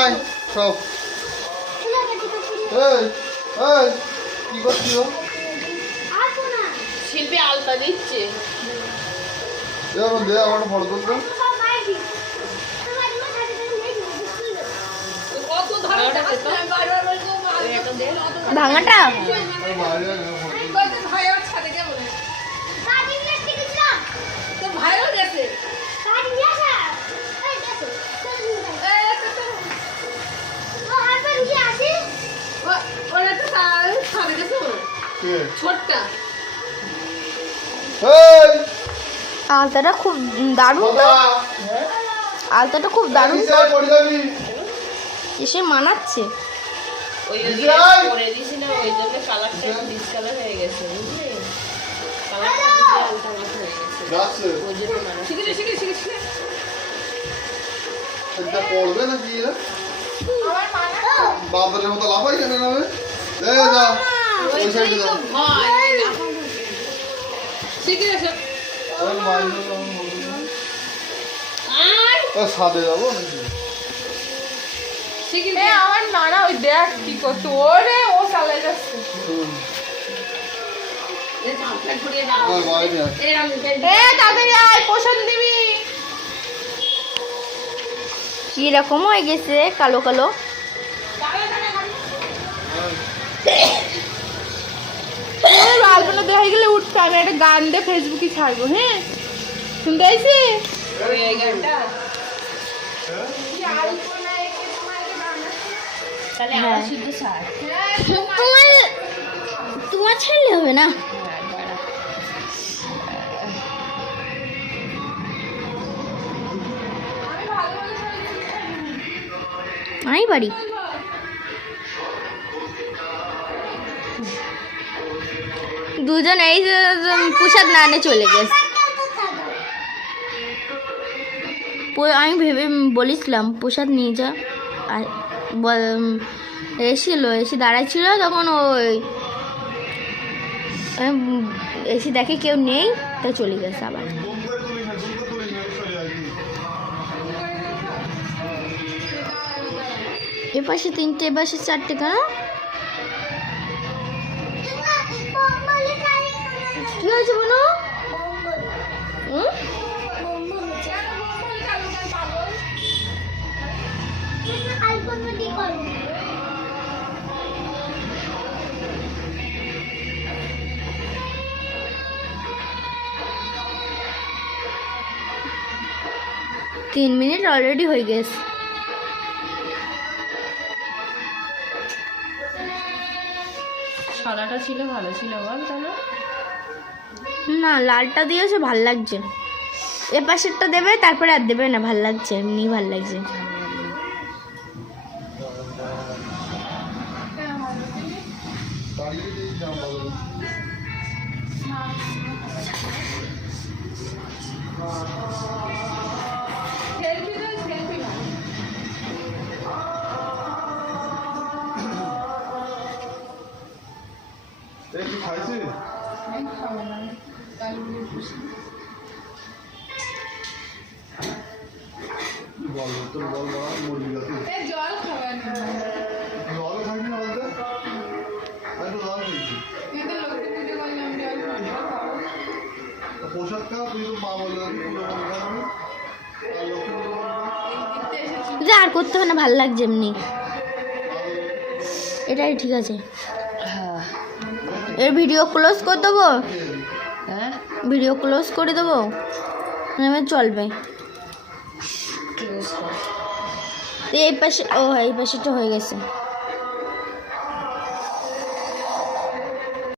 আয় সব। কি করছিস? শিল্পী আলতা দিচ্ছে। দে আমার ফটো তুলতে। ভাঙাটা আলতাটা খুব দারুণ তো, আলতাটা খুব দারুণ এসে মানাচ্ছে। ওই করে দিছি না, ওই জন্য কালারটা ডিসকালার হয়ে গেছে, বুঝলি? কালারটা উল্টা মাথা হয়ে গেছে, ওই জন্য শিখে এটা পড়বে না কি রে? বাদরের মতো লাফাই কেন না? যা ওই সাইডে যা। শিখে গেছে। সাদে যাবো নাকি? আমার নানা ওই দেখ কি করতো, ওরে ও চালাই যাচ্ছে। তাড়াতাড়ি আয়, পোষণ দিবি। কিরকম হয়ে গেছে কালো কালো। আলপনা দেখা গেলে উঠতে, আমি একটা গান দিয়ে ফেসবুকে ছাড়বো। হ্যাঁ শুনতে আইছি তোমার ছাড়লে হবে না। আমি বাড়ি দুজন এই যে প্রসাদ না এনে চলে গেছে। আমি ভেবে বলেছিলাম প্রসাদ নিয়ে যা, আর এসে দাঁড়াচ্ছিল তখন ওই এসে দেখে কেউ নেই, তো চলে গেছে আবার। এপাশে 3টে, এপাশে 4টে কেন? কি হয়েছে বলো? তিন মিনিট অলরেডি হয়ে গেছে। সাদাটা ছিল ভালো ছিল বল তাহলে। না লালটা দিয়েছে, ভাল লাগছে। এ পাশেরটা দেবে, তারপরে আর দেবে না, ভাল লাগছে, এমনি ভাল লাগছে। জল খাবেন পোশাক খাও, তুই তো মা বলে আর করতে হবে না, ভাল লাগছে এমনি, এটাই ঠিক আছে। এর ভিডিও ক্লোজ করে দেবো, ভিডিও ক্লোজ করে দেবো, চলবে। এই পাশে, ও এই পাশেটা হয়ে গেছে।